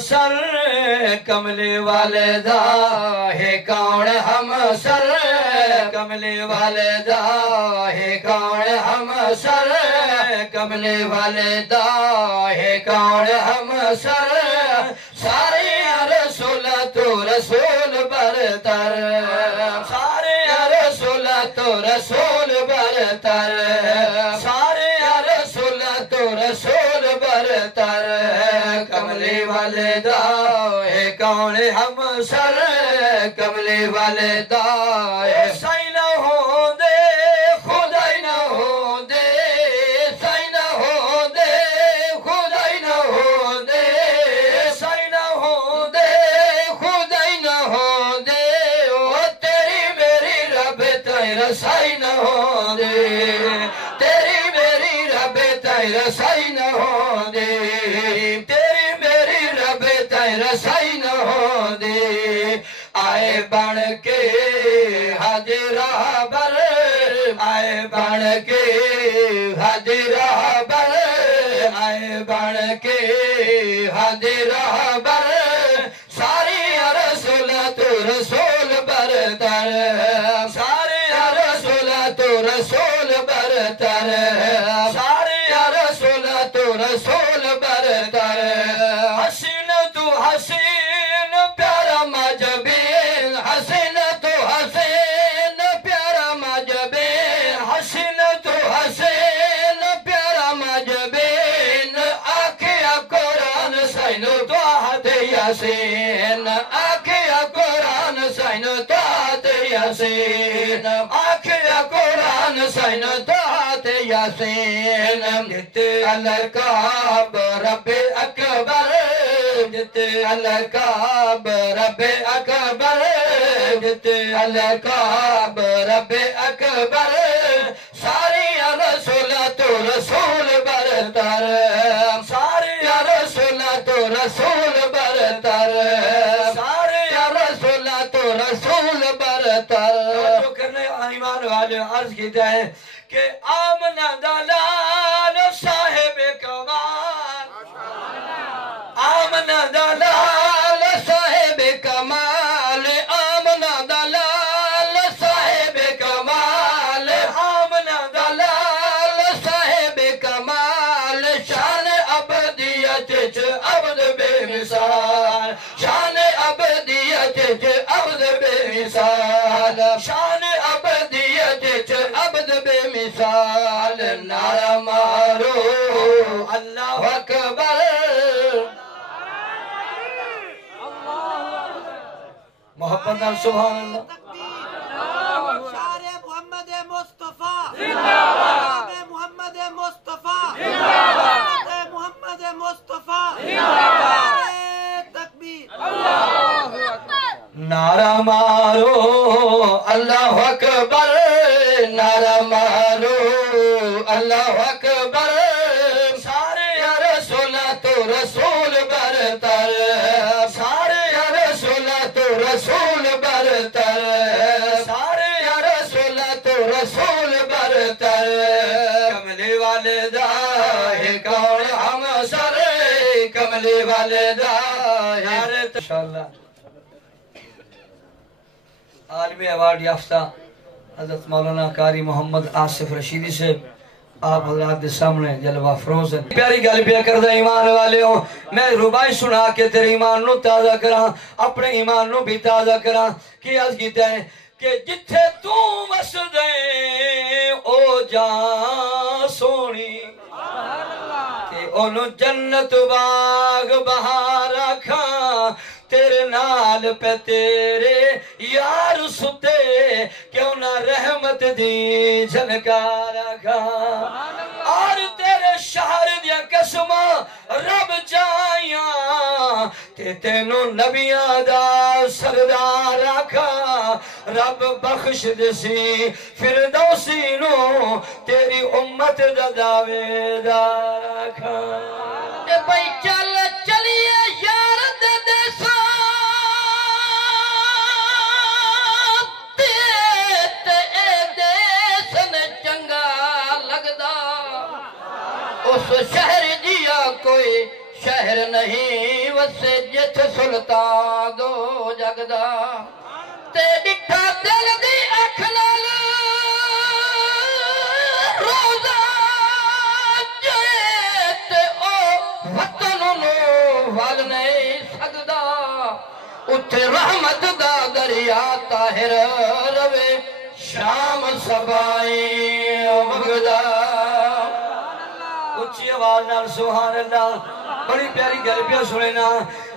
سر کملی والدہ ہے کون ہم سر کملی والدہ ہے کون ہم سر کملی والدہ ہے کون ہم سر سارے رسول تو رسول برتر سارے رسول تو رسول برتر سارے رسول تو رسول برتر کملی والدہ ہے کون ہم سر کملی والدہ سائی نہ ہو دے خدائی نہ ہو دے سائی نہ ہو دے خدائی نہ ہو دے سائی نہ ہو دے خدائی نہ ہو دے وہ تیری میری رب تیرا سائی نہ ہو دے تیری میری رب تیرا سائی نہ ہو دے رسائی نہ ہو دے آئے بن کے حاضرہ بر آئے بن کے حاضرہ بر آئے بن کے حاضرہ بر ساری رسول تو رسول برتر ساری رسول تو رسول برتر ساری رسول تو رسول برتر حسین پیارا مجبین حسین تو حسین پیارا مجبین حسین تو حسین پیارا مجبین آکھیا قرآن سین تو آہد یاسین آکھیا قرآن سین تو آہد یاسین آکھیا قرآن سین تو آہد یاسین جت الکعب رب اکبر جت الکعب رب اکبر جت الکعب رب اکبر ساری رسول تو رسول برتر ساری رسول تو رسول برتر ساری رسول تو رسول برتر جو کرنے ایمان والے عرض کیتا ہے کہ آمنہ دلال صاحب کمال آمنہ دلال صاحب کمال آمنہ دلال صاحب کمال آمنہ دلال صاحب کمال شان عبدیت عبد بے مثال شان عبدیت عبد بے مثال شان عبدیت عبد بے مثال نعرہ مارو اللہ اکبر محبت سبحان اللہ شعر محمد مصطفیٰ محمد مصطفیٰ محمد مصطفیٰ تکبیر نعرہ مارو اللہ اکبر نعرہ مارو اللہ اکبر سارے رسول تو رسول برتر سارے رسول تو رسول برتر سارے رسول تو رسول برتر کملی والدہ ہے کون ہم سر کملی والدہ ہے انشاءاللہ عالمی ایوارڈ یافتہ حضرت مولانا قاری محمد آصف رشیدی سے آپ حضرات دے سامنے جلوہ فروز ہیں پیاری گل پیا کردہ ایمان والے ہوں میں ربائی سنا کے تیرے ایمان نو تازہ کراں اپنے ایمان نو بھی تازہ کراں کی عرض کیتا ہے کہ جتھے تو وسدے او جان سونی کہ انو جنت باغ بہار رکھاں تیرے نال پہ تیرے یار ستے کیوں نہ رحمت دی جھنکار رکھا اور تیرے شہر دیا قسمہ رب جائیاں تے تینوں نبیاں دا سردار رکھا رب بخش دسی فردوسی نو تیری امت دا دعوے دار رکھا اے بھائی چل چلیے یار دے دیسا اس شہر جیا کوئی شہر نہیں وسے جت سلطان دو جگدا تے ڈٹھا دل دی اکھ نال روزہ جے تے او وطن نو ول نہیں سکدا اتھے رحمت دا دریا طاہر روے شام سبائی مغدا اچھی آواز نال سبحان اللہ بڑی پیاری گل پیا سننا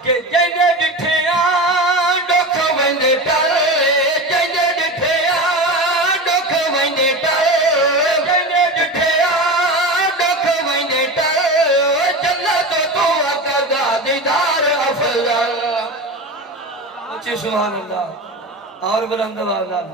کہ جیندے ڈٹھیاں ڈکھ ویندے ٹر جیندے ڈٹھیاں ڈکھ ویندے ٹر جیندے ڈٹھیاں ڈکھ ویندے ٹر جنت تو اکدا دیدار افضل اچھی سبحان اللہ اور بلند آواز نال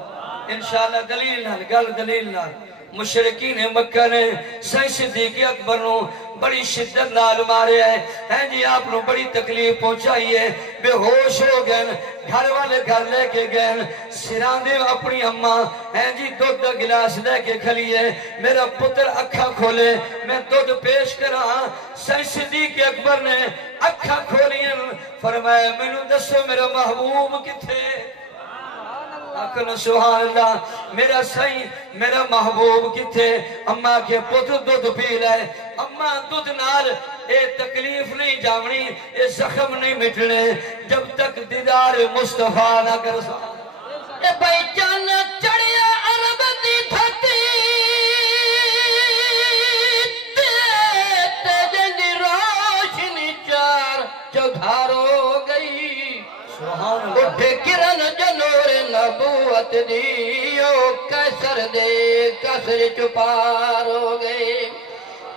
انشاءاللہ دلیل نال گل دلیل نال مشرکین مکہ نے سید صدیق اکبر نو بڑی شدت نال مارے ہیں جی آپ نو بڑی تکلیف پہنچائی ہے بے ہوش ہو گئے گھر والے گھر لے کے گئے سران دے اپنی اماں ہیں جی دودھ دا گلاس لے کے کھلی ہے میرا پتر اکھا کھولے میں دودھ پیش کرا سید صدیق اکبر نے اکھا کھولیں فرمایا میں نو دسو میرا محبوب کتھے آکھنا سبحان اللہ میرا سائیں میرا محبوب کتھے اماں کے پتر دودھ پی لائے اماں دودھ نال اے تکلیف نہیں جامنی اے زخم نہیں مٹنے جب تک دیدار مصطفیٰ نہ کر سکتا اے بھائی چان چڑیا عرب دی تھتی تیجن دی روشنی چار چودھار ہو گئی اٹھے کرن جنور نبوت دیو کسر دے کسر چپار ہو گئے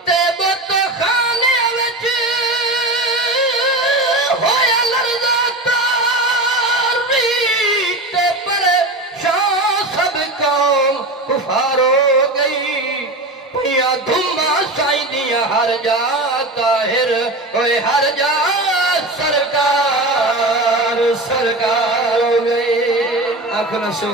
تے بت خانے وچ ہویا لرزا تاری تے پریشان سب قوم کفار ہو گئی پیا دھما سائیں دیا ہر جا طاہر ہوئے ہر جا سرکار ہو گئے آنکھوں نہ سو